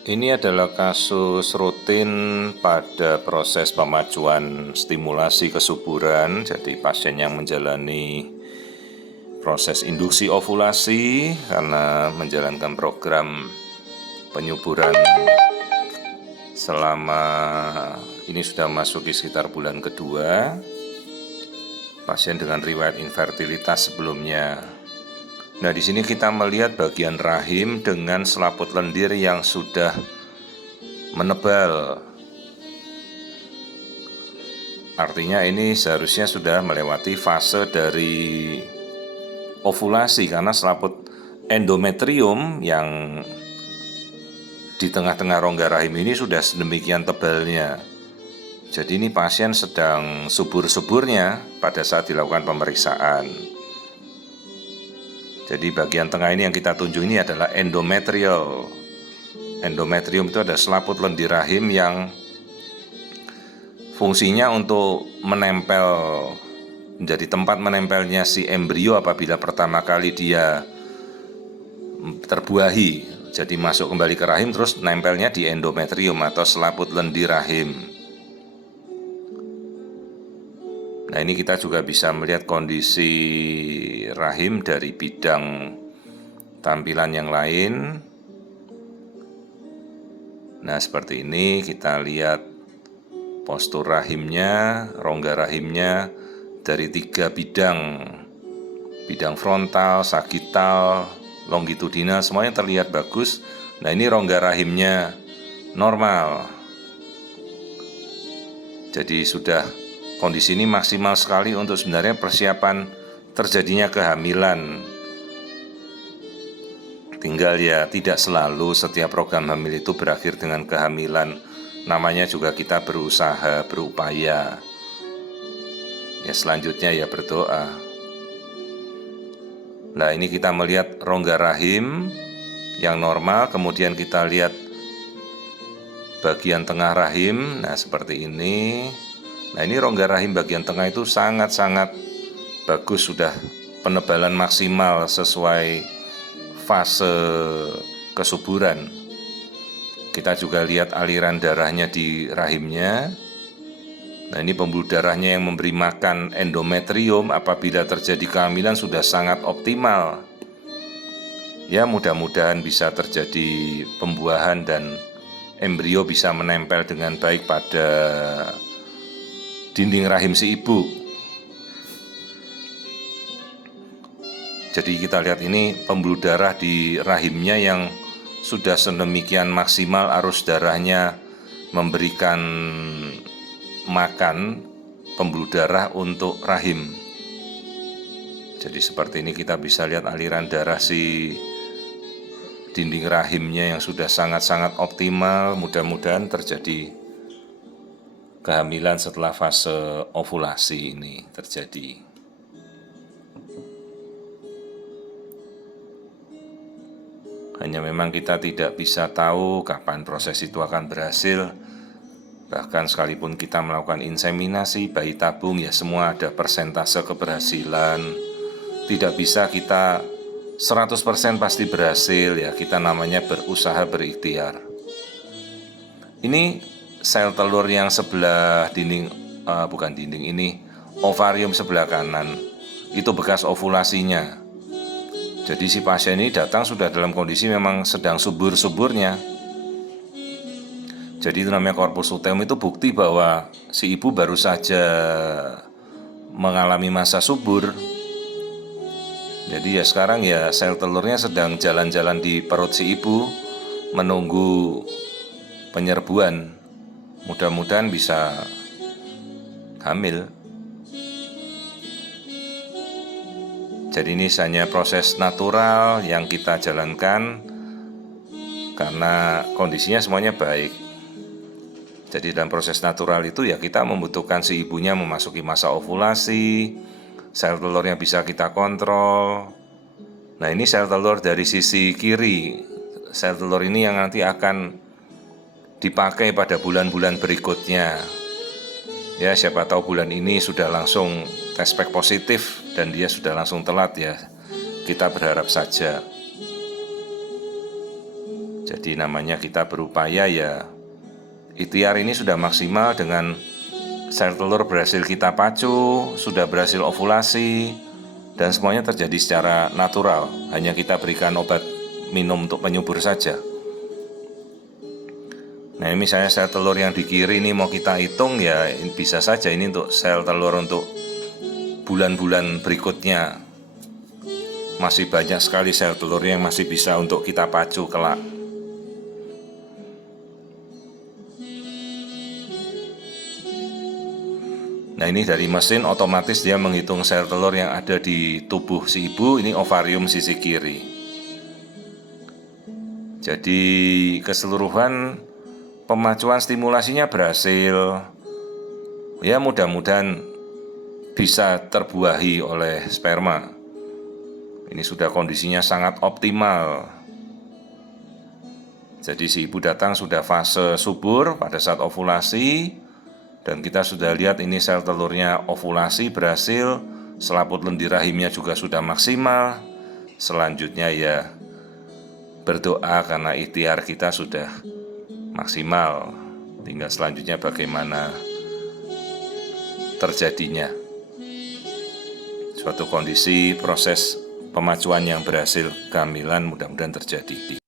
Ini adalah kasus rutin pada proses pemajuan stimulasi kesuburan. Jadi pasien yang menjalani proses induksi ovulasi karena menjalankan program penyuburan selama ini sudah memasuki sekitar bulan kedua. Pasien dengan riwayat infertilitas sebelumnya. Nah, di sini kita melihat bagian rahim dengan selaput lendir yang sudah menebal. Artinya ini seharusnya sudah melewati fase dari ovulasi karena selaput endometrium yang di tengah-tengah rongga rahim ini sudah sedemikian tebalnya. Jadi ini pasien sedang subur-suburnya pada saat dilakukan pemeriksaan. Jadi bagian tengah ini yang kita tunjuk ini adalah endometrial. Endometrium itu ada selaput lendir rahim yang fungsinya untuk menempel, menjadi tempat menempelnya si embrio apabila pertama kali dia terbuahi. Jadi masuk kembali ke rahim terus nempelnya di endometrium atau selaput lendir rahim. Nah, ini kita juga bisa melihat kondisi rahim dari bidang tampilan yang lain. Nah, seperti ini kita lihat postur rahimnya, rongga rahimnya dari 3 bidang. Bidang frontal, sagital, longitudinal, semuanya terlihat bagus. Nah, ini rongga rahimnya normal. Jadi sudah kondisi ini maksimal sekali untuk sebenarnya persiapan terjadinya kehamilan. Tinggal ya tidak selalu setiap program hamil itu berakhir dengan kehamilan. Namanya juga kita berusaha, berupaya. Ya selanjutnya ya berdoa. Nah, ini kita melihat rongga rahim yang normal, kemudian kita lihat bagian tengah rahim. Nah, seperti ini. Nah, ini rongga rahim bagian tengah itu sangat-sangat bagus, sudah penebalan maksimal sesuai fase kesuburan. Kita juga lihat aliran darahnya di rahimnya. Nah, ini pembuluh darahnya yang memberi makan endometrium apabila terjadi kehamilan sudah sangat optimal. Ya, mudah-mudahan bisa terjadi pembuahan dan embrio bisa menempel dengan baik pada dinding rahim si ibu. Jadi kita lihat ini pembuluh darah di rahimnya yang sudah sedemikian maksimal arus darahnya memberikan makan pembuluh darah untuk rahim. Jadi seperti ini kita bisa lihat aliran darah si dinding rahimnya yang sudah sangat-sangat optimal. Mudah-mudahan terjadi kehamilan setelah fase ovulasi ini terjadi. Hanya memang kita tidak bisa tahu kapan proses itu akan berhasil. Bahkan sekalipun kita melakukan inseminasi, bayi tabung, ya semua ada persentase keberhasilan. Tidak bisa kita 100% pasti berhasil, ya kita namanya berusaha, berikhtiar. Ini sel telur yang sebelah dinding, bukan dinding ini, ovarium sebelah kanan. Itu bekas ovulasinya. Jadi si pasien ini datang sudah dalam kondisi memang sedang subur-suburnya. Jadi itu namanya corpus luteum, itu bukti bahwa si ibu baru saja mengalami masa subur. Jadi ya sekarang ya sel telurnya sedang jalan-jalan di perut si ibu menunggu penyerbuan. Mudah-mudahan bisa hamil. Jadi ini hanya proses natural yang kita jalankan karena kondisinya semuanya baik. Jadi dalam proses natural itu ya kita membutuhkan si ibunya memasuki masa ovulasi, sel telurnya bisa kita kontrol. Nah, ini sel telur dari sisi kiri. Sel telur ini yang nanti akan dipakai pada bulan-bulan berikutnya. Ya, siapa tahu bulan ini sudah langsung tes spek positif dan dia sudah langsung telat ya. Kita berharap saja. Jadi namanya kita berupaya ya, ikhtiar ini sudah maksimal dengan sel telur berhasil kita pacu, sudah berhasil ovulasi, dan semuanya terjadi secara natural. Hanya kita berikan obat minum untuk penyubur saja. Nah, ini misalnya sel telur yang di kiri ini mau kita hitung ya, bisa saja ini untuk sel telur untuk bulan-bulan berikutnya. Masih banyak sekali sel telur yang masih bisa untuk kita pacu kelak. Nah, ini dari mesin otomatis dia menghitung sel telur yang ada di tubuh si ibu, ini ovarium sisi kiri. Jadi keseluruhan pemacuan stimulasinya berhasil. Ya, mudah-mudahan bisa terbuahi oleh sperma. Ini sudah kondisinya sangat optimal. Jadi si ibu datang sudah fase subur pada saat ovulasi, dan kita sudah lihat ini sel telurnya ovulasi berhasil, selaput lendir rahimnya juga sudah maksimal. Selanjutnya ya berdoa karena ikhtiar kita sudah maksimal. Tinggal selanjutnya bagaimana terjadinya suatu kondisi proses pemacuan yang berhasil kehamilan mudah-mudahan terjadi.